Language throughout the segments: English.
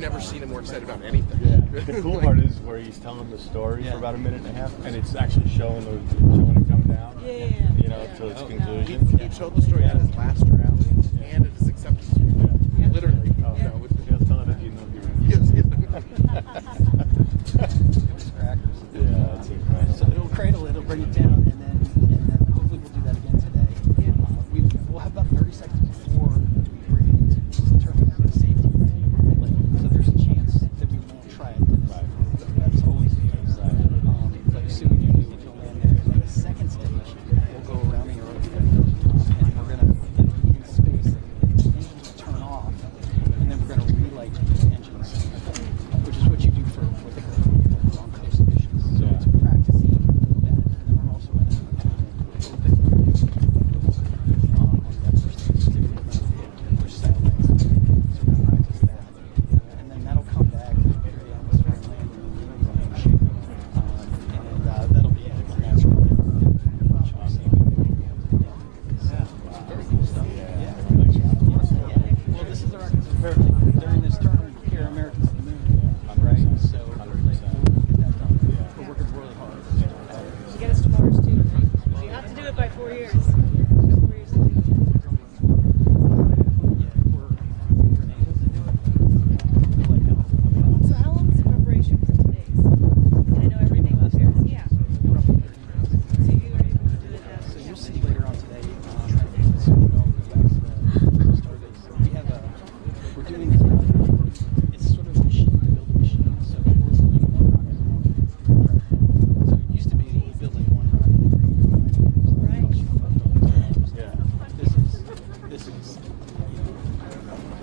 never seen him more excited about anything. Yeah. The cool part is where he's telling the story for about a minute and a half, and it's actually showing it come down. You know, to its conclusion. He told the story at his last rally and at his acceptance speech. Literally. Just telling it, you know, Yes. Yeah, that's incredible. So it'll cradle it, it'll bring it down, and then hopefully we'll do that again today. We'll have about 30 seconds before we bring it into determine safety. So there's a chance that we won't try it today. That's always the case. But assuming you do, you'll land there. And then the second stage, we'll go around the Earth, and we're going to be in space, and the engines will turn off, and then we're going to relight the engines, which is what you do for what they call long coast missions. So it's practicing that, and then we're also in a open on the upper stage too. We're satellites, so we're going to practice that, and then that'll come back and carry on with our landing and range, and that'll be it. And that's really very cool stuff. Well, this is our during this term here, Americans to the moon, right? So we'll get that done. We're working really hard. You get us to Mars too. You have to do it by 4 years. You have 4 years to do it. So how long is the preparation for today's? And I know everything was there. Yeah. So you were able to do it that. So you'll see later on today. We're doing this. It's sort of a machine to build a machine. So we're building one rocket. So it used to be you build like one rocket. Right. This is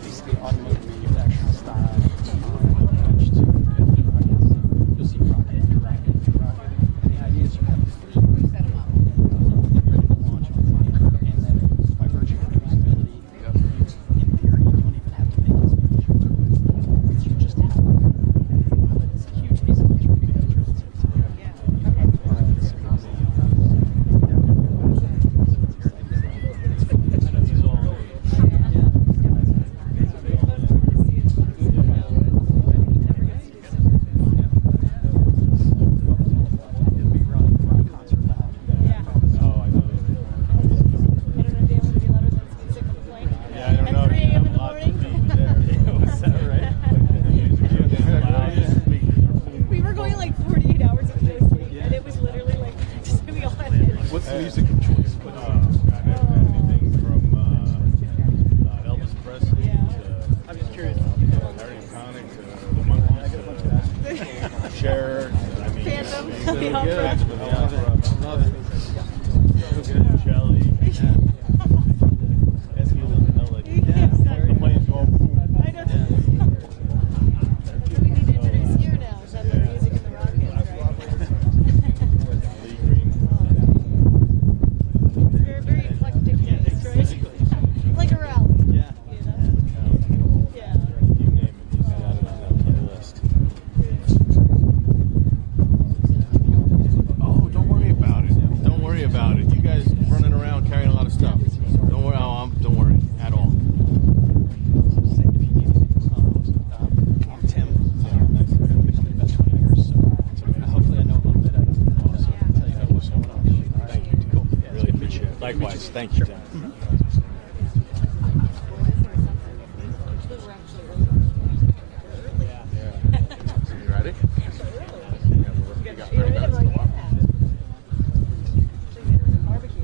basically automotive manufacturing style. You'll see rocket after rocket after rocket. And the idea is you have a fleet. Set them up. Ready to launch on the plane. And then by virtue of reusability, in theory, you don't even have to make as many trips. You just have them. But it's a huge asymmetric relative to the We were going like 48 hours a day, and it was literally like just we all had it. What's the music of choice? Anything from Elvis Presley to I'm just curious. Harry Connick to the Monkees to Cher. I mean, Phantom, so the good. opera. With the opera. Love it. So good. Shelley. Ask me to know, like, the plane's going boom. I know. That's what we need to introduce here now. Is that the music and the rockets, right? Lee Green. Very, very eclectic taste, right? Like a rally. Yeah. You know? Yeah. You name it, he's got it on that playlist. Oh, don't worry about it. Don't worry about it. You guys running around carrying a lot of stuff. Don't worry. Don't worry at all. I'm Tim. I've been coming about 20 years, so hopefully I know a little bit. I can also tell you about what's going on. Thank you. Cool. Really appreciate it. Likewise. Thank you, Tim. You ready? You got 30 minutes to walk. Barbecue.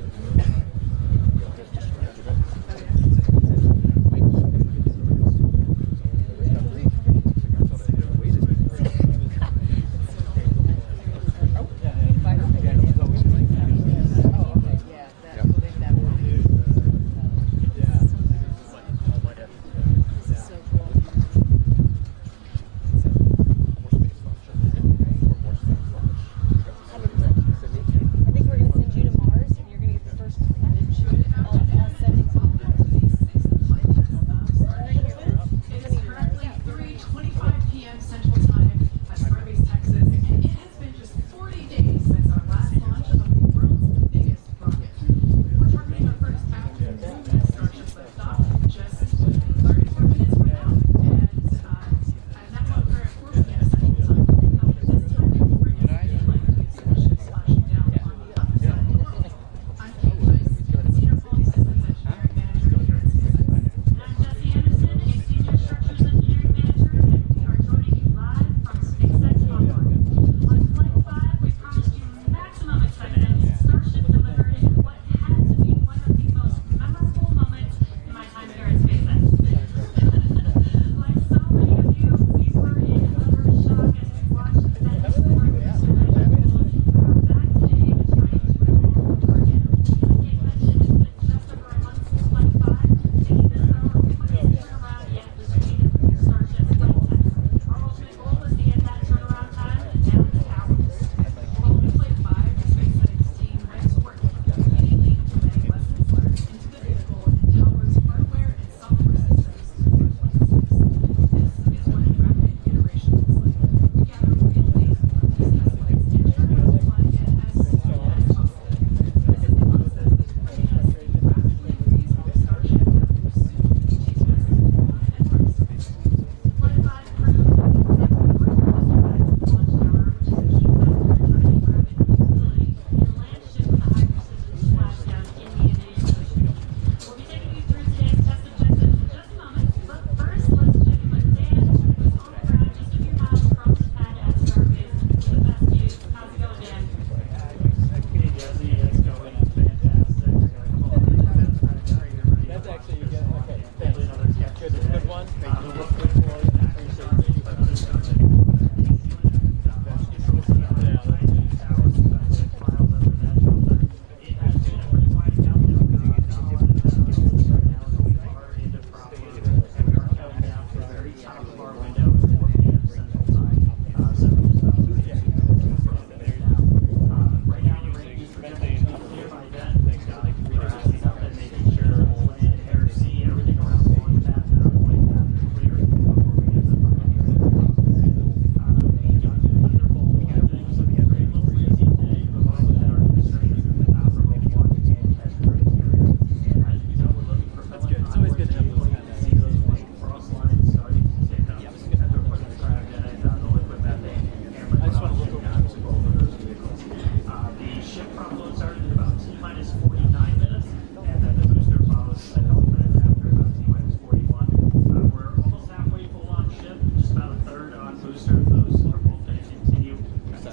booster. Those are both going to continue.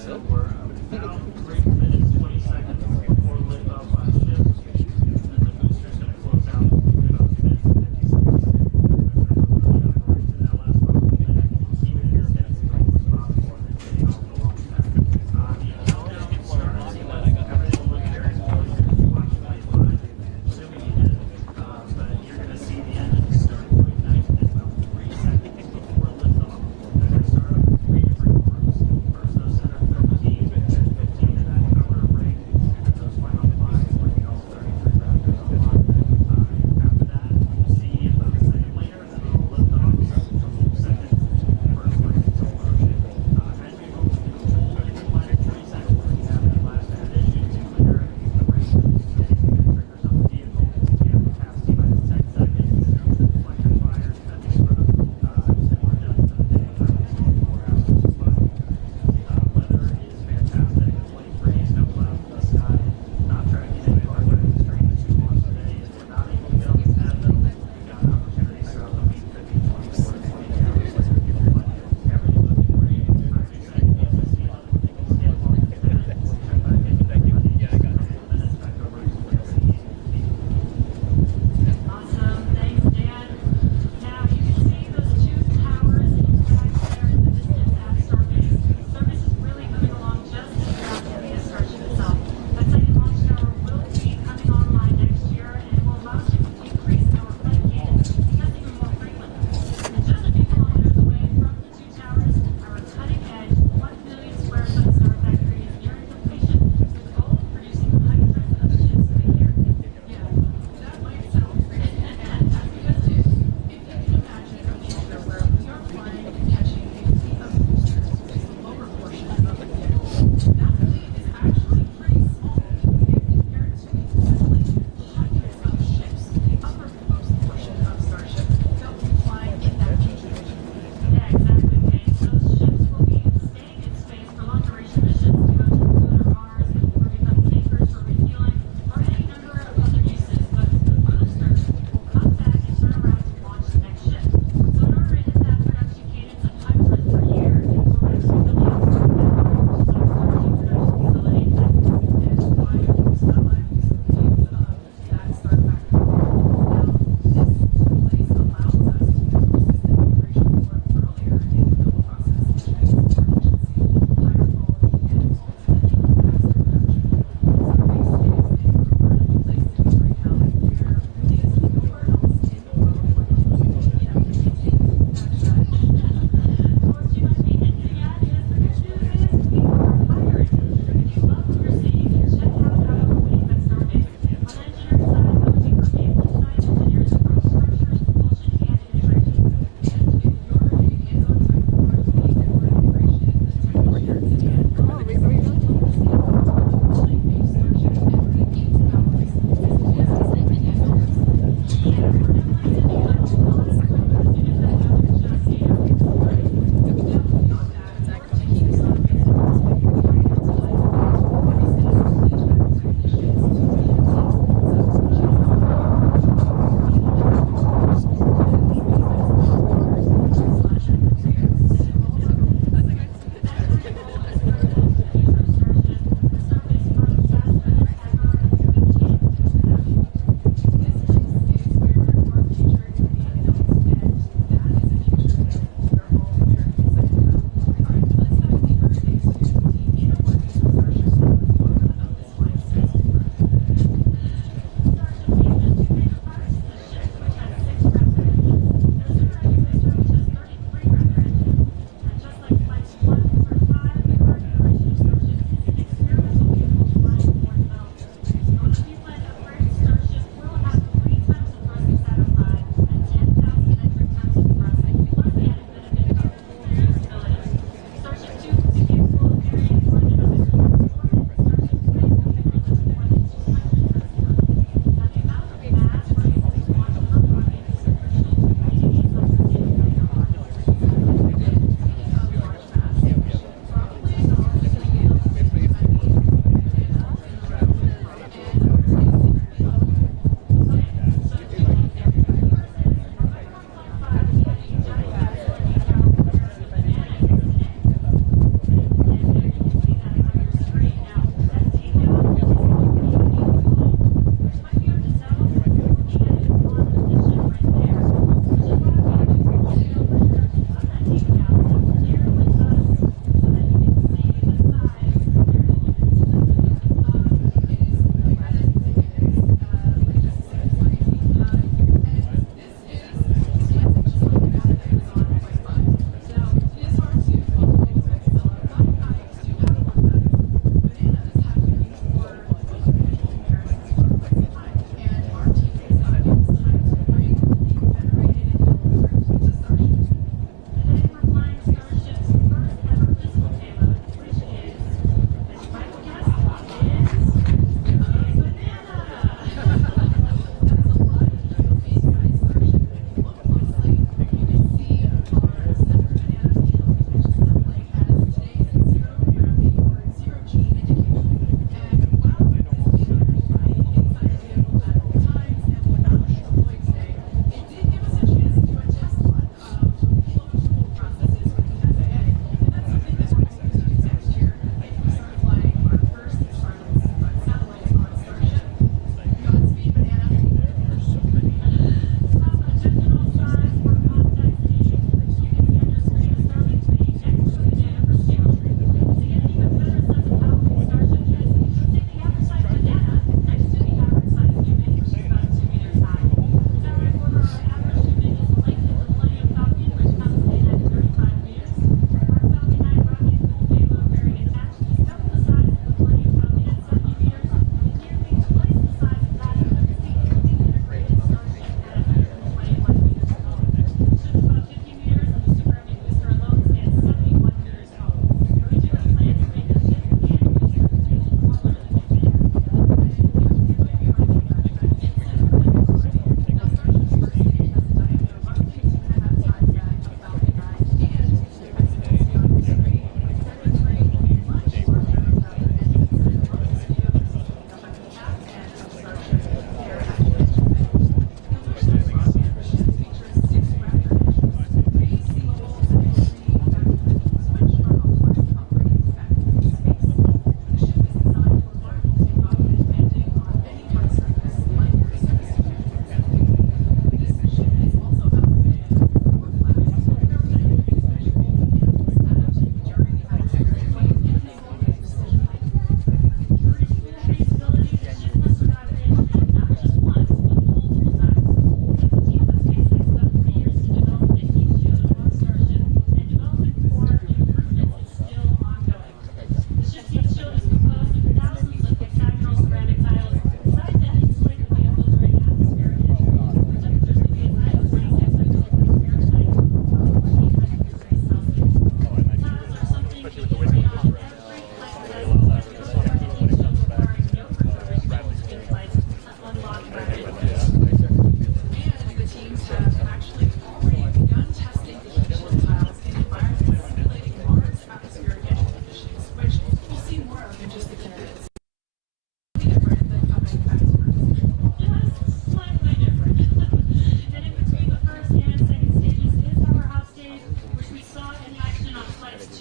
So we're about 3 minutes, 20 seconds before liftoff last shift. And then the booster's going to close out in about 2 minutes and 50 seconds. To that last final minute, even if it's getting to the spot more than getting off the launch pad. The countdown starts. Everything will look very familiar if you watch Flight 5. Assuming you did. But you're going to see the end of the starting point 9 and about 3 seconds before liftoff. They're going to start up 3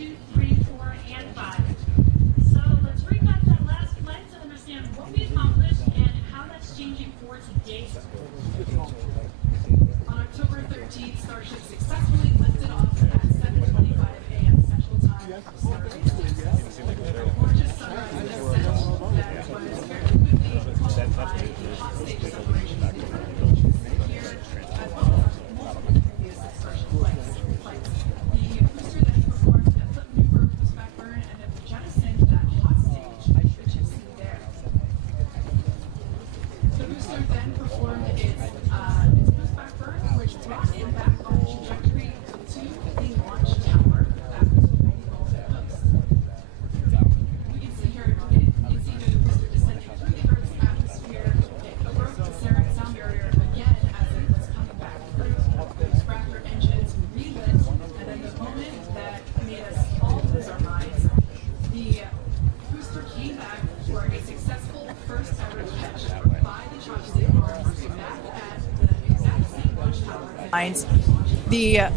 2, 3, 4, and 5. So let's recap that last flight to understand what we accomplished and how that's changing for today's flight. On October 13th, Starship successfully lifted off at 7:25 a.m. Central Time from Starbase. Gorgeous sunrise in the center that was very quickly followed by the hot stage separation here, as well as multiple previous Starship flights. The booster then performed a flip maneuver, boost back burn, and then jettisoned that hot stage, which you see there. The booster then performed its boost back burn, which brought it back on trajectory to the launch tower that was moving off the coast. We can see here, you can see the booster descending through the Earth's atmosphere. It broke the sound barrier again as it was coming back through. Those Raptor engines relit, and then the moment that made us all lose our minds, the booster came back for a successful first ever catch by the chopstick arms back at the exact same launch tower. The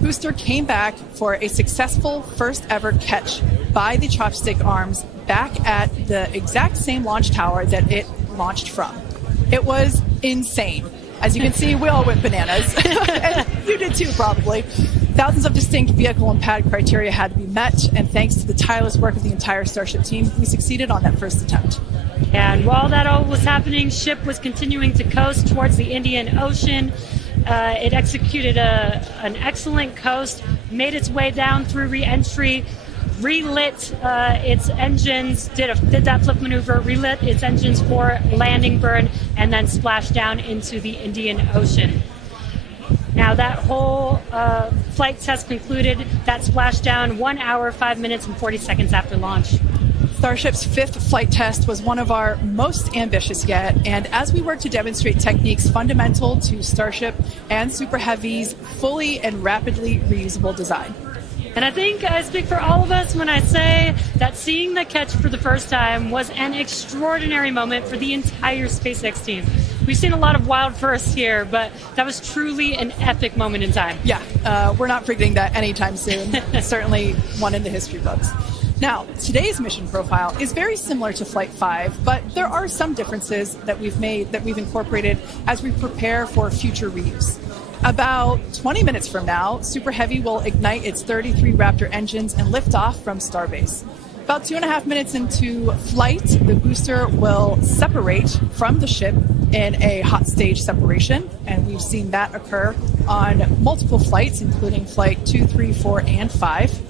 booster came back for a successful first ever catch by the chopstick arms back at the exact same launch tower that it launched from. It was insane. As you can see, we all went bananas. And you did too, probably. Thousands of distinct vehicle and pad criteria had to be met, and thanks to the tireless work of the entire Starship team, we succeeded on that first attempt. And while that all was happening, ship was continuing to coast towards the Indian Ocean. It executed an excellent coast, made its way down through re-entry, relit its engines, did that flip maneuver, relit its engines for landing burn, and then splashed down into the Indian Ocean. Now that whole flight test concluded, that splashdown 1 hour, 5 minutes, and 40 seconds after launch. Starship's fifth flight test was one of our most ambitious yet, and as we work to demonstrate techniques fundamental to Starship and Super Heavy's fully and rapidly reusable design. And I think I speak for all of us when I say that seeing the catch for the first time was an extraordinary moment for the entire SpaceX team. We've seen a lot of wild firsts here, but that was truly an epic moment in time. Yeah, we're not forgetting that anytime soon. Certainly one in the history books. Now, today's mission profile is very similar to Flight 5, but there are some differences that we've incorporated as we prepare for future reuse. About 20 minutes from now, Super Heavy will ignite its 33 Raptor engines and lift off from Starbase. About 2.5 minutes into flight, the booster will separate from the ship in a hot stage separation, and we've seen that occur on multiple flights, including Flight 2, 3, 4, and 5.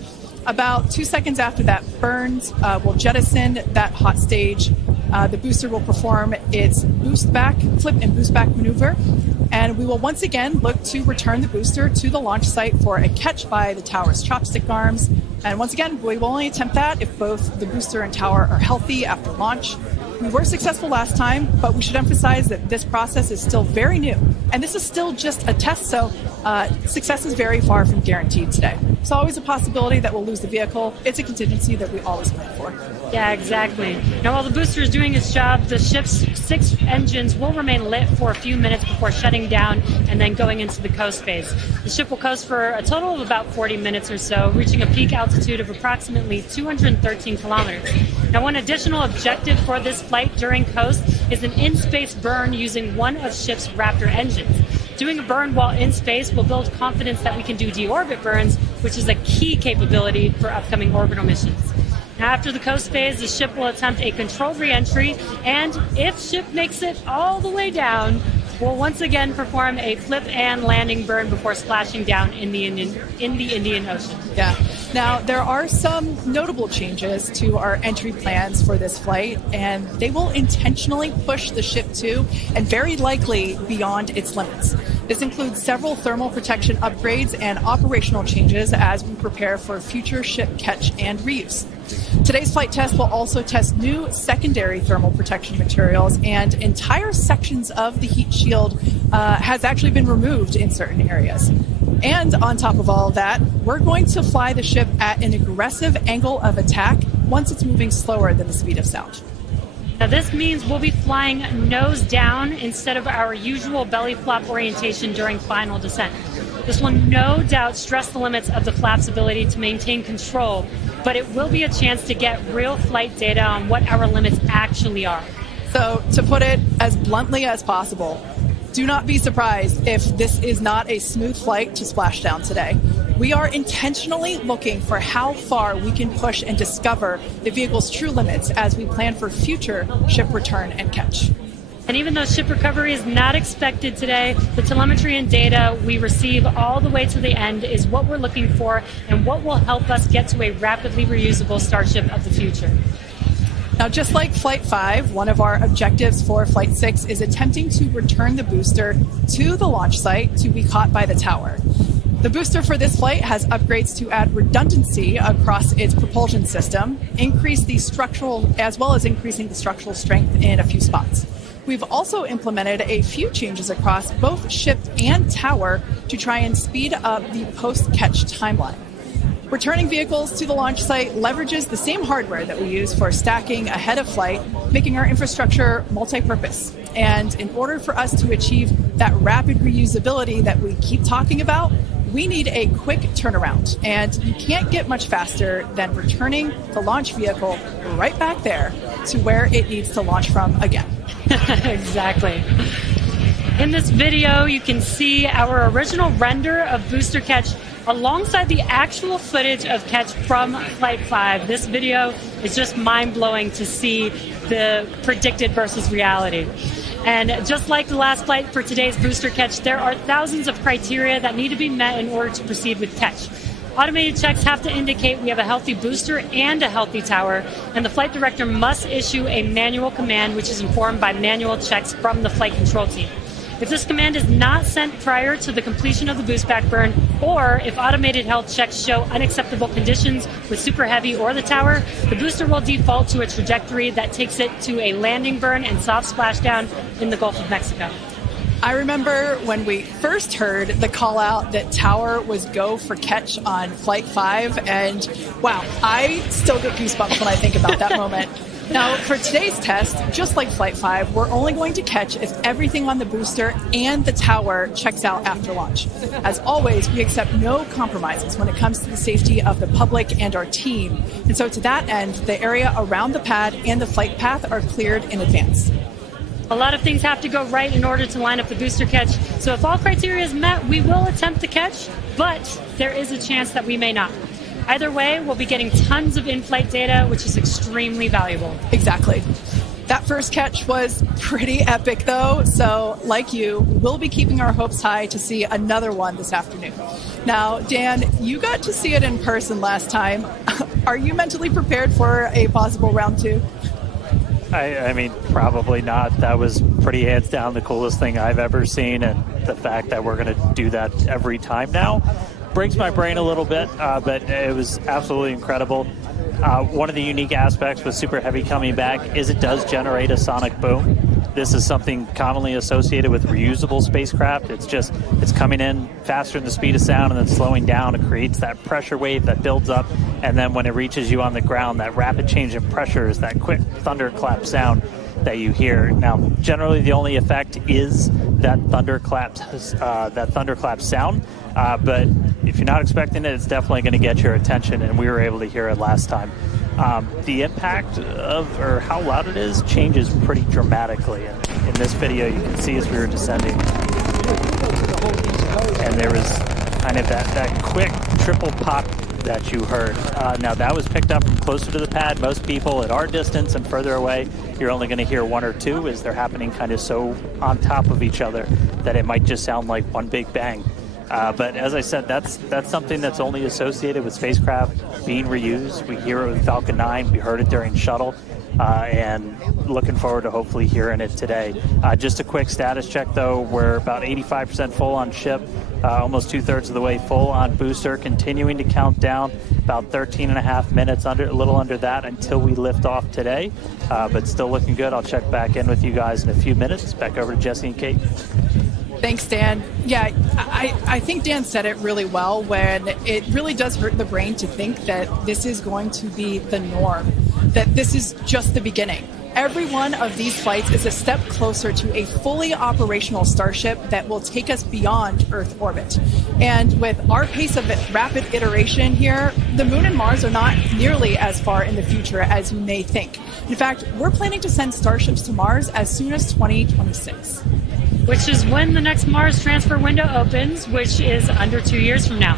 About 2 seconds after that burns, we'll jettison that hot stage. The booster will perform its flip and boost back maneuver, and we will once again look to return the booster to the launch site for a catch by the tower's chopstick arms. And once again, we will only attempt that if both the booster and tower are healthy after launch. We were successful last time, but we should emphasize that this process is still very new, and this is still just a test, so success is very far from guaranteed today. It's always a possibility that we'll lose the vehicle. It's a contingency that we always plan for. Yeah, exactly. Now, while the booster is doing its job, the ship's 6 engines will remain lit for a few minutes before shutting down and then going into the coast phase. The ship will coast for a total of about 40 minutes or so, reaching a peak altitude of approximately 213 kilometers. Now, one additional objective for this flight during coast is an in-space burn using one of ship's Raptor engines. Doing a burn while in space will build confidence that we can do deorbit burns, which is a key capability for upcoming orbital missions. Now, after the coast phase, the ship will attempt a controlled re-entry, and if ship makes it all the way down, we'll once again perform a flip and landing burn before splashing down in the Indian Ocean. Yeah. Now, there are some notable changes to our entry plans for this flight, and they will intentionally push the ship to, and very likely beyond, its limits. This includes several thermal protection upgrades and operational changes as we prepare for future ship catch and reuse. Today's flight test will also test new secondary thermal protection materials, and entire sections of the heat shield has actually been removed in certain areas. And on top of all of that, we're going to fly the ship at an aggressive angle of attack once it's moving slower than the speed of sound. Now, this means we'll be flying nose down instead of our usual belly flop orientation during final descent. This will no doubt stress the limits of the flap's ability to maintain control, but it will be a chance to get real flight data on what our limits actually are. So, to put it as bluntly as possible, do not be surprised if this is not a smooth flight to splashdown today. We are intentionally looking for how far we can push and discover the vehicle's true limits as we plan for future ship return and catch. And even though ship recovery is not expected today, the telemetry and data we receive all the way to the end is what we're looking for and what will help us get to a rapidly reusable Starship of the future. Now, just like Flight 5, one of our objectives for Flight 6 is attempting to return the booster to the launch site to be caught by the tower. The booster for this flight has upgrades to add redundancy across its propulsion system, increase the structural, as well as increasing the structural strength in a few spots. We've also implemented a few changes across both ship and tower to try and speed up the post-catch timeline. Returning vehicles to the launch site leverages the same hardware that we use for stacking ahead of flight, making our infrastructure multi-purpose. And in order for us to achieve that rapid reusability that we keep talking about, we need a quick turnaround. And you can't get much faster than returning the launch vehicle right back there to where it needs to launch from again. Exactly. In this video, you can see our original render of booster catch alongside the actual footage of catch from Flight 5. This video is just mind-blowing to see the predicted versus reality. And just like the last flight for today's booster catch, there are thousands of criteria that need to be met in order to proceed with catch. Automated checks have to indicate we have a healthy booster and a healthy tower, and the flight director must issue a manual command which is informed by manual checks from the flight control team. If this command is not sent prior to the completion of the boost back burn, or if automated health checks show unacceptable conditions with Super Heavy or the tower, the booster will default to a trajectory that takes it to a landing burn and soft splashdown in the Gulf of Mexico. I remember when we first heard the call out that tower was go for catch on Flight 5, and wow, I still get goosebumps when I think about that moment. Now, for today's test, just like Flight 5, we're only going to catch if everything on the booster and the tower checks out after launch. As always, we accept no compromises when it comes to the safety of the public and our team. And so to that end, the area around the pad and the flight path are cleared in advance. A lot of things have to go right in order to line up the booster catch. So if all criteria is met, we will attempt to catch, but there is a chance that we may not. Either way, we'll be getting tons of in-flight data, which is extremely valuable. Exactly. That first catch was pretty epic, though, so like you, we'll be keeping our hopes high to see another one this afternoon. Now, Dan, you got to see it in person last time. Are you mentally prepared for a possible round two? I mean, probably not. That was pretty hands down the coolest thing I've ever seen, and the fact that we're going to do that every time now breaks my brain a little bit, but it was absolutely incredible. One of the unique aspects with Super Heavy coming back is it does generate a sonic boom. This is something commonly associated with reusable spacecraft. It's coming in faster than the speed of sound and then slowing down. It creates that pressure wave that builds up, and then when it reaches you on the ground, that rapid change in pressure is that quick thunderclap sound that you hear. Now, generally the only effect is that thunderclap sound, but if you're not expecting it, it's definitely going to get your attention, and we were able to hear it last time. The impact of, or how loud it is, changes pretty dramatically. And in this video, you can see as we were descending, and there was kind of that quick triple pop that you heard. Now, that was picked up from closer to the pad. Most people at our distance and further away, you're only going to hear one or two as they're happening kind of so on top of each other that it might just sound like one big bang. But as I said, that's something that's only associated with spacecraft being reused. We hear it with Falcon 9. We heard it during Shuttle. And looking forward to hopefully hearing it today. Just a quick status check, though. We're about 85% full on ship, almost 2/3 of the way full on booster, continuing to count down about 13 and a half minutes, a little under that, until we lift off today. But still looking good. I'll check back in with you guys in a few minutes. Back over to Jesse and Kate. Thanks, Dan. Yeah, I think Dan said it really well when it really does hurt the brain to think that this is going to be the norm, that this is just the beginning. Every one of these flights is a step closer to a fully operational Starship that will take us beyond Earth orbit. And with our pace of rapid iteration here, the Moon and Mars are not nearly as far in the future as you may think. In fact, we're planning to send Starships to Mars as soon as 2026. Which is when the next Mars transfer window opens, which is under 2 years from now.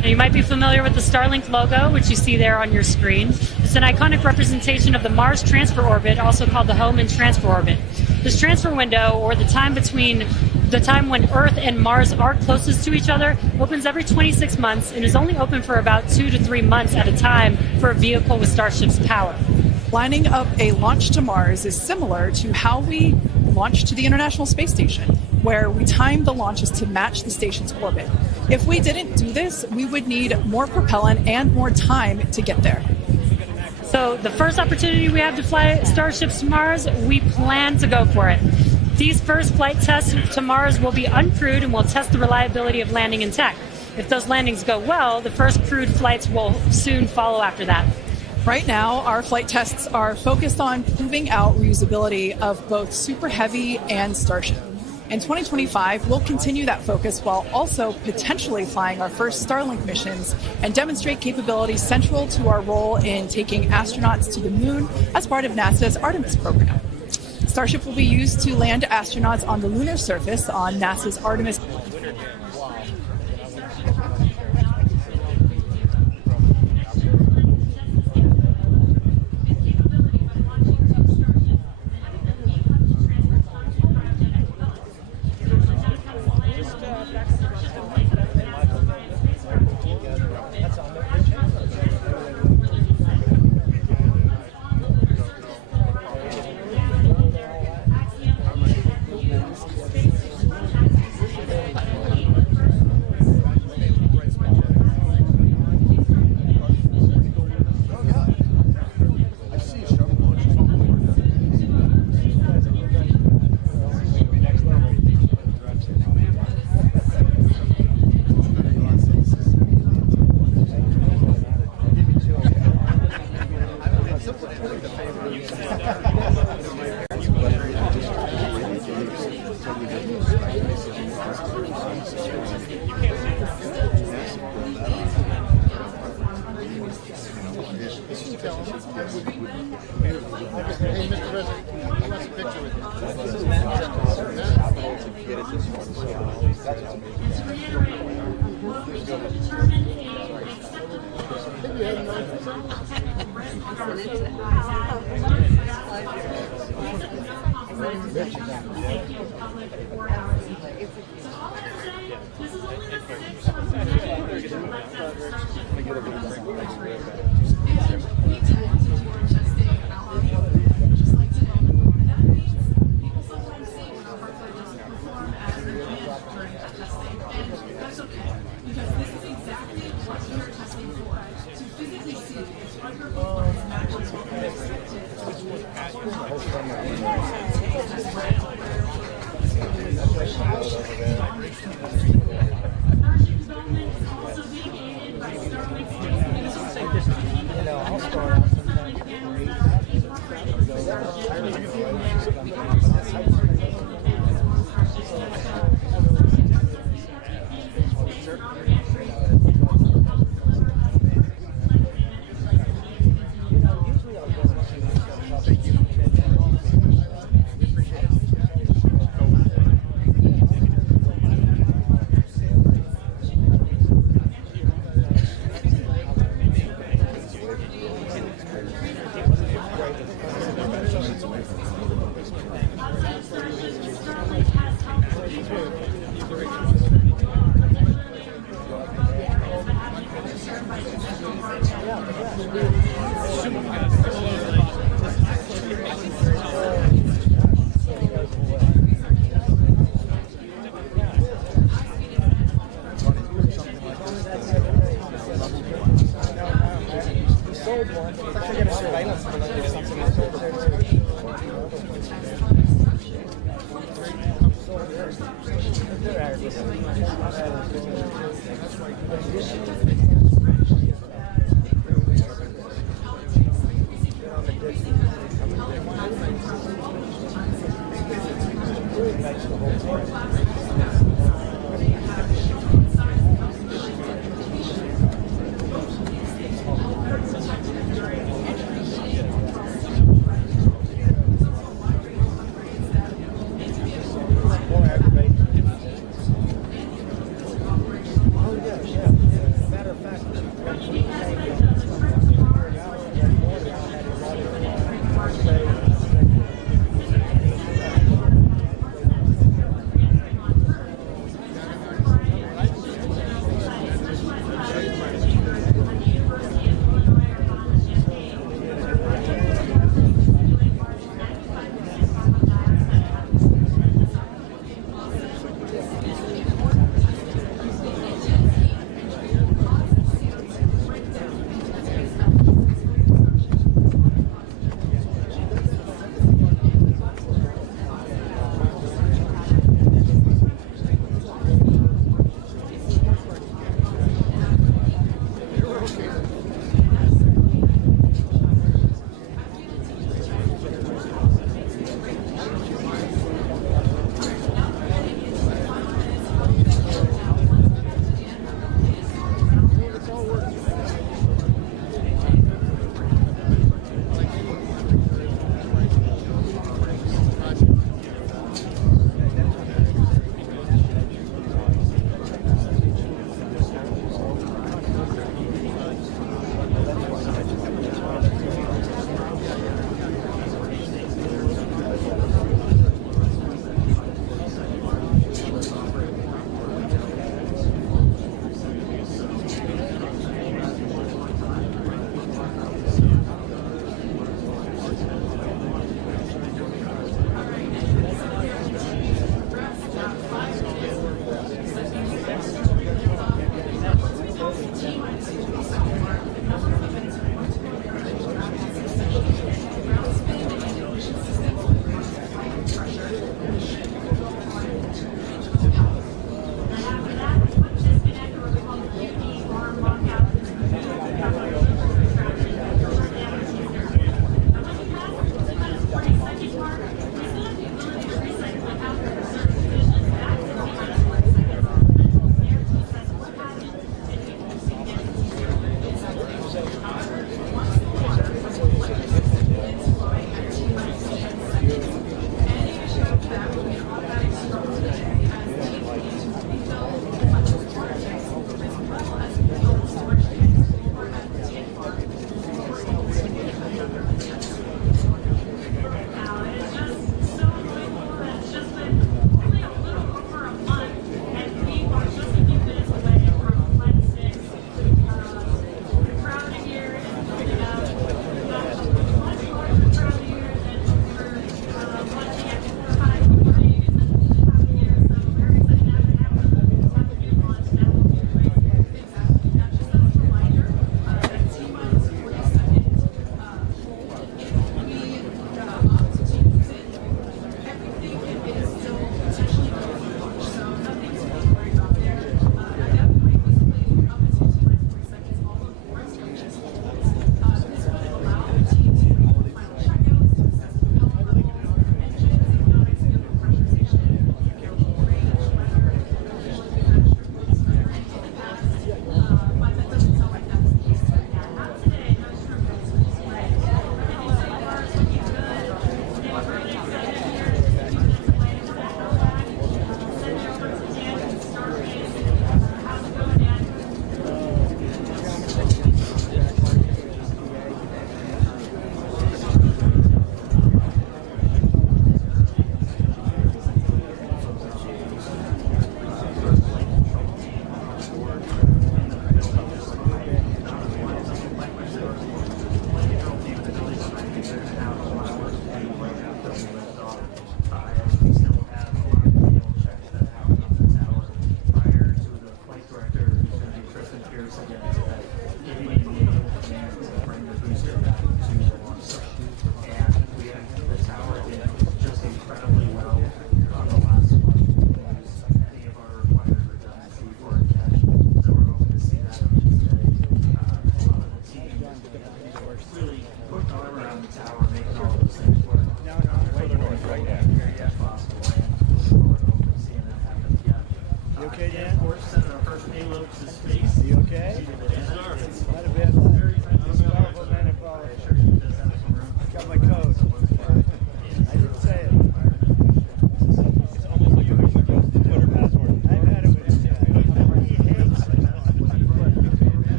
Now, you might be familiar with the Starlink logo, which you see there on your screen. It's an iconic representation of the Mars transfer orbit, also called the home and transfer orbit. This transfer window, or the time between the time when Earth and Mars are closest to each other, opens every 26 months and is only open for about 2 to 3 months at a time for a vehicle with Starship's power. Lining up a launch to Mars is similar to how we launch to the International Space Station, where we time the launches to match the station's orbit. If we didn't do this, we would need more propellant and more time to get there. So the first opportunity we have to fly Starships to Mars, we plan to go for it. These first flight tests to Mars will be uncrewed and will test the reliability of landing in tech. If those landings go well, the first crewed flights will soon follow after that. Right now, our flight tests are focused on proving out reusability of both Super Heavy and Starship. In 2025, we'll continue that focus while also potentially flying our first Starlink missions and demonstrate capabilities central to our role in taking astronauts to the Moon as part of NASA's Artemis program. Starship will be used to land astronauts on the lunar surface on NASA's Artemis.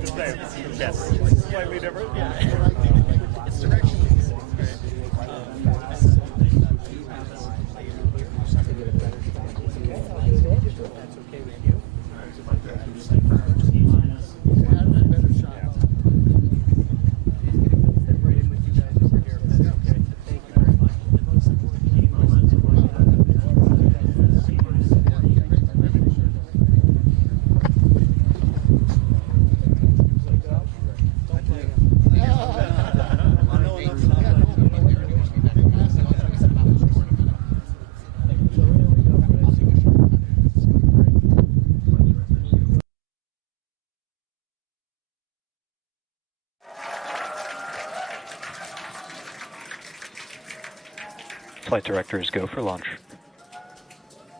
the same. Yes. Slightly different. Yeah, it's directions. Flight directors go for launch.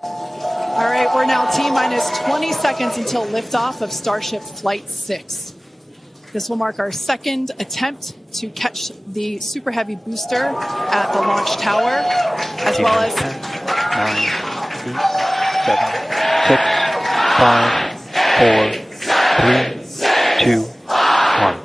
All right, we're now T-minus 20 seconds until liftoff of Starship Flight 6. This will mark our second attempt to catch the Super Heavy booster at the launch tower, as well as 10, 9, 8, 7, 6, 5, 4, 3, 2, 1.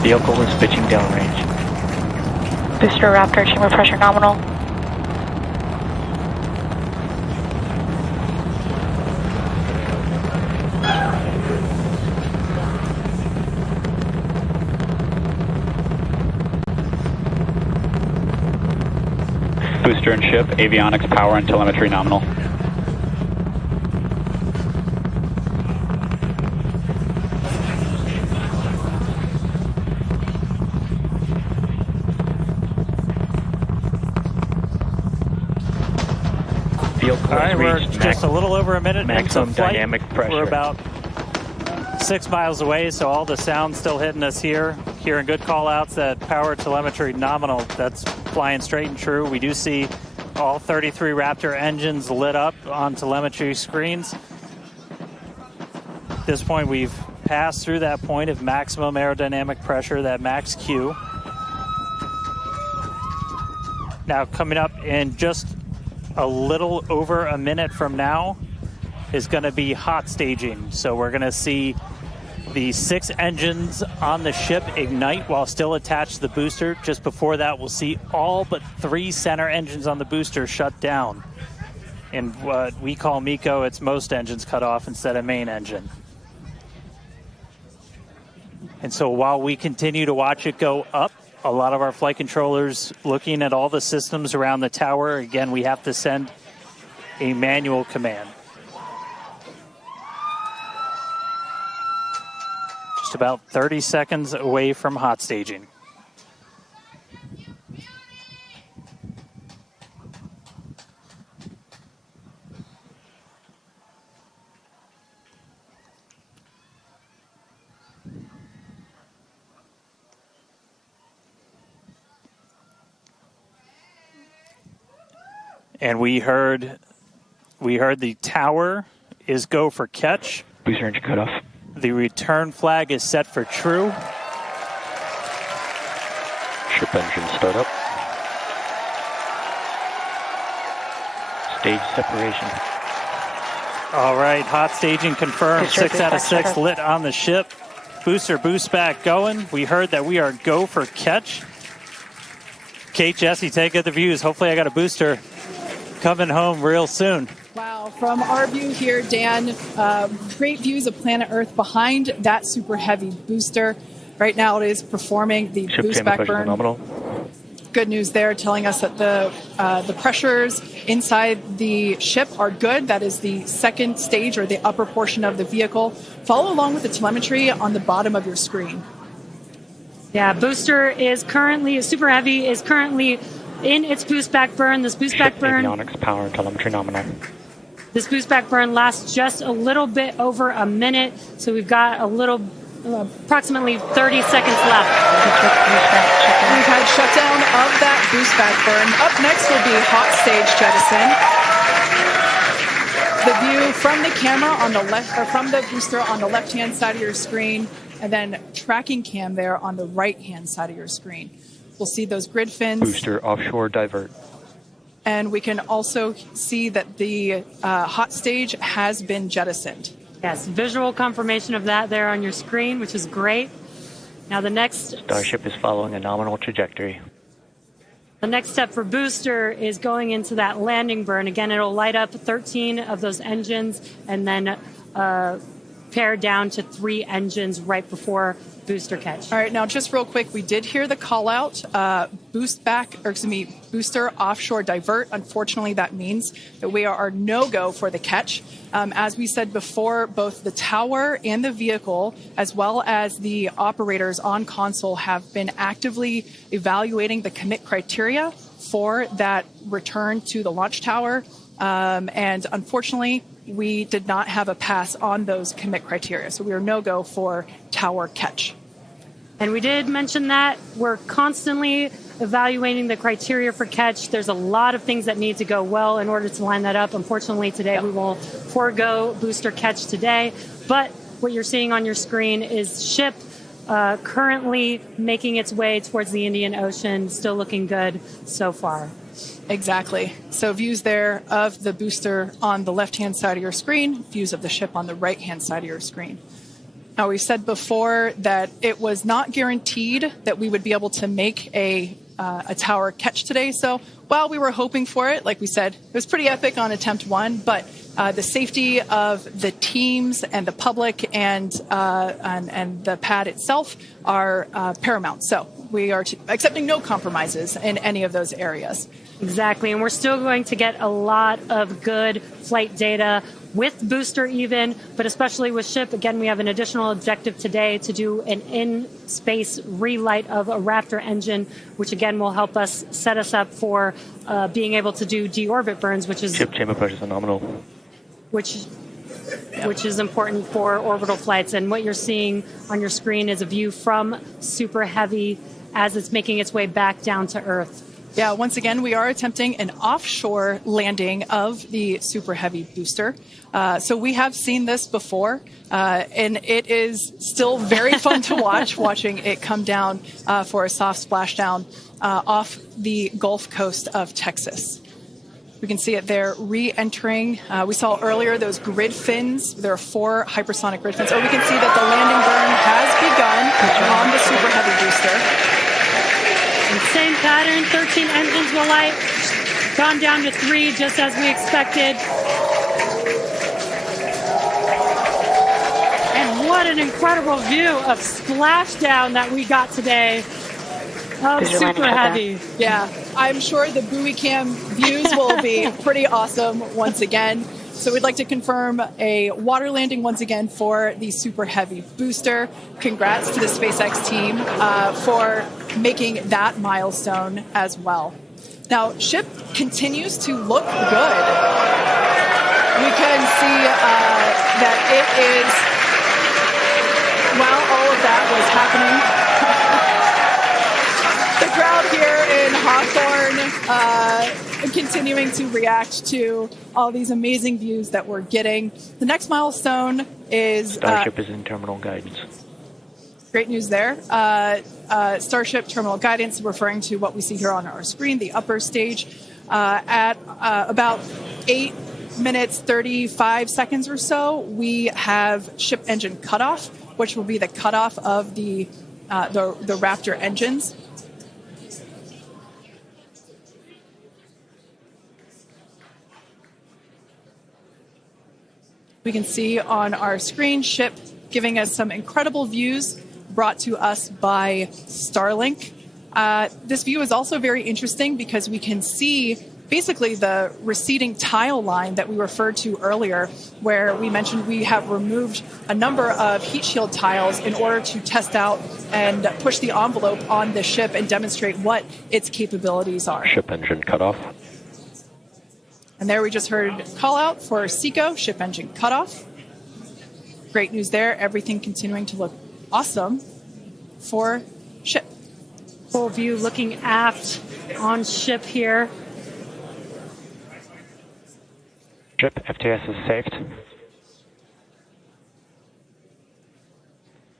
Vehicle is pitching downrange. Booster Raptor, chamber pressure nominal. Booster and ship, avionics, power, and telemetry nominal. All right, we're just a little over a minute maximum into flight. dynamic pressure. We're about 6 miles away, so all the sound's still hitting us here. Hearing good call-outs that power telemetry nominal, that's flying straight and true. We do see all 33 Raptor engines lit up on telemetry screens. At this point, we've passed through that point of maximum aerodynamic pressure, that max Q. Now, coming up in just a little over a minute from now is going to be hot staging. So we're going to see the 6 engines on the ship ignite while still attached to the booster. Just before that, we'll see all but 3 center engines on the booster shut down. In what we call MECO, it's most engines cut off instead of main engine. And so while we continue to watch it go up, a lot of our flight controllers looking at all the systems around the tower. Again, we have to send a manual command. Just about 30 seconds away from hot staging. And we heard the tower is go for catch. Booster engine cut off. The return flag is set for true. Ship engine start up. Stage separation. All right, hot staging confirmed. Booster 6 out of 6 boost lit on the ship. Booster boost back going. We heard that we are go for catch. Kate, Jesse, take out the views. Hopefully I got a booster coming home real soon. Wow, from our view here, Dan, great views of planet Earth behind that Super Heavy booster. Right now it is performing the Ship boost back burn. nominal. Good news there, telling us that the pressures inside the ship are good. That is the second stage, or the upper portion of the vehicle. Follow along with the telemetry on the bottom of your screen. Yeah, booster is currently, Super Heavy is currently in its boost back burn. This boost back burn, Avionics, power, and telemetry nominal. this boost back burn lasts just a little bit over a minute. So we've got a little approximately 30 seconds left. We've had shutdown of that boost back burn. Up next will be hot stage jettison. The view from the camera on the left, or from the booster on the left-hand side of your screen, and then tracking cam there on the right-hand side of your screen. We'll see those grid fins. Booster offshore divert. And we can also see that the hot stage has been jettisoned. Yes, visual confirmation of that there on your screen, which is great. Now the next Starship is following a nominal trajectory. The next step for booster is going into that landing burn. Again, it'll light up 13 of those engines and then pare down to 3 engines right before booster catch. All right, now just real quick, we did hear the call out, booster offshore divert. Unfortunately, that means that we are no-go for the catch. As we said before, both the tower and the vehicle, as well as the operators on console, have been actively evaluating the commit criteria for that return to the launch tower. And unfortunately, we did not have a pass on those commit criteria. So we are no-go for tower catch. And we did mention that we're constantly evaluating the criteria for catch. There's a lot of things that need to go well in order to line that up. Unfortunately, today we will forego booster catch today. But what you're seeing on your screen is ship currently making its way towards the Indian Ocean, still looking good so far. Exactly. So views there of the booster on the left-hand side of your screen, views of the ship on the right-hand side of your screen. Now, we said before that it was not guaranteed that we would be able to make a tower catch today. So while we were hoping for it, like we said, it was pretty epic on attempt 1, but the safety of the teams and the public and the pad itself are paramount. So we are accepting no compromises in any of those areas. Exactly, and we're still going to get a lot of good flight data with booster even, but especially with ship. Again, we have an additional objective today to do an in-space relight of a Raptor engine, which again will help us set us up for being able to do deorbit burns, which is Ship chamber pressure is nominal. Which is important for orbital flights. And what you're seeing on your screen is a view from Super Heavy as it's making its way back down to Earth. Yeah, once again, we are attempting an offshore landing of the Super Heavy booster. So we have seen this before, and it is still very fun to watching it come down for a soft splashdown off the Gulf Coast of Texas. We can see it there re-entering. We saw earlier those grid fins. There are 4 hypersonic grid fins. Oh, we can see that the landing burn has begun on the Super Heavy booster. And same pattern, 13 engines will light, gone down to 3 just as we expected. And what an incredible view of splashdown that we got today of Super Heavy. Yeah, I'm sure the buoy cam views will be pretty awesome once again. So we'd like to confirm a water landing once again for the Super Heavy booster. Congrats to the SpaceX team for making that milestone as well. Now, ship continues to look good. We can see that it is, while all of that was happening, the crowd here in Hawthorne continuing to react to all these amazing views that we're getting. The next milestone is... Starship is in terminal guidance. Great news there. Starship terminal guidance, referring to what we see here on our screen, the upper stage, at about 8 minutes, 35 seconds or so, we have ship engine cutoff, which will be the cutoff of the Raptor engines. We can see on our screen ship giving us some incredible views brought to us by Starlink. This view is also very interesting because we can see basically the receding tile line that we referred to earlier, where we mentioned we have removed a number of heat shield tiles in order to test out and push the envelope on the ship and demonstrate what its capabilities are. Ship engine cutoff. And there we just heard call out for SECO, ship engine cutoff. Great news there. Everything continuing to look awesome for ship. Full view looking aft on ship here. Ship, FTS is saved.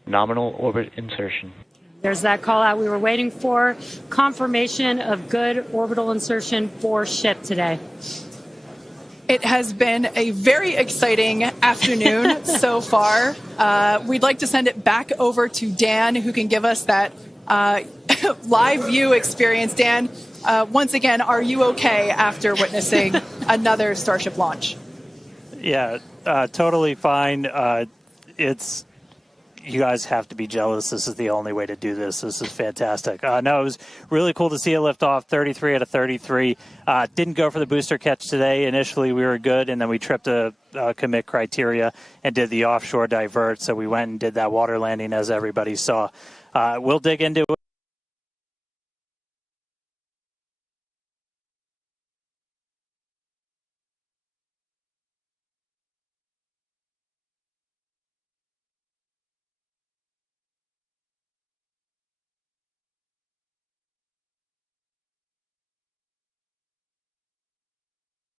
Nominal orbit insertion. There's that call out we were waiting for. Confirmation of good orbital insertion for ship today. It has been a very exciting afternoon so far. We'd like to send it back over to Dan, who can give us that live view experience. Dan, once again, are you okay after witnessing another Starship launch? Yeah, totally fine. You guys have to be jealous. This is the only way to do this. This is fantastic. No, it was really cool to see it lift off 33 out of 33. Didn't go for the booster catch today. Initially, we were good, and then we tripped a commit criteria and did the offshore divert. So we went and did that water landing, as everybody saw. We'll dig into it.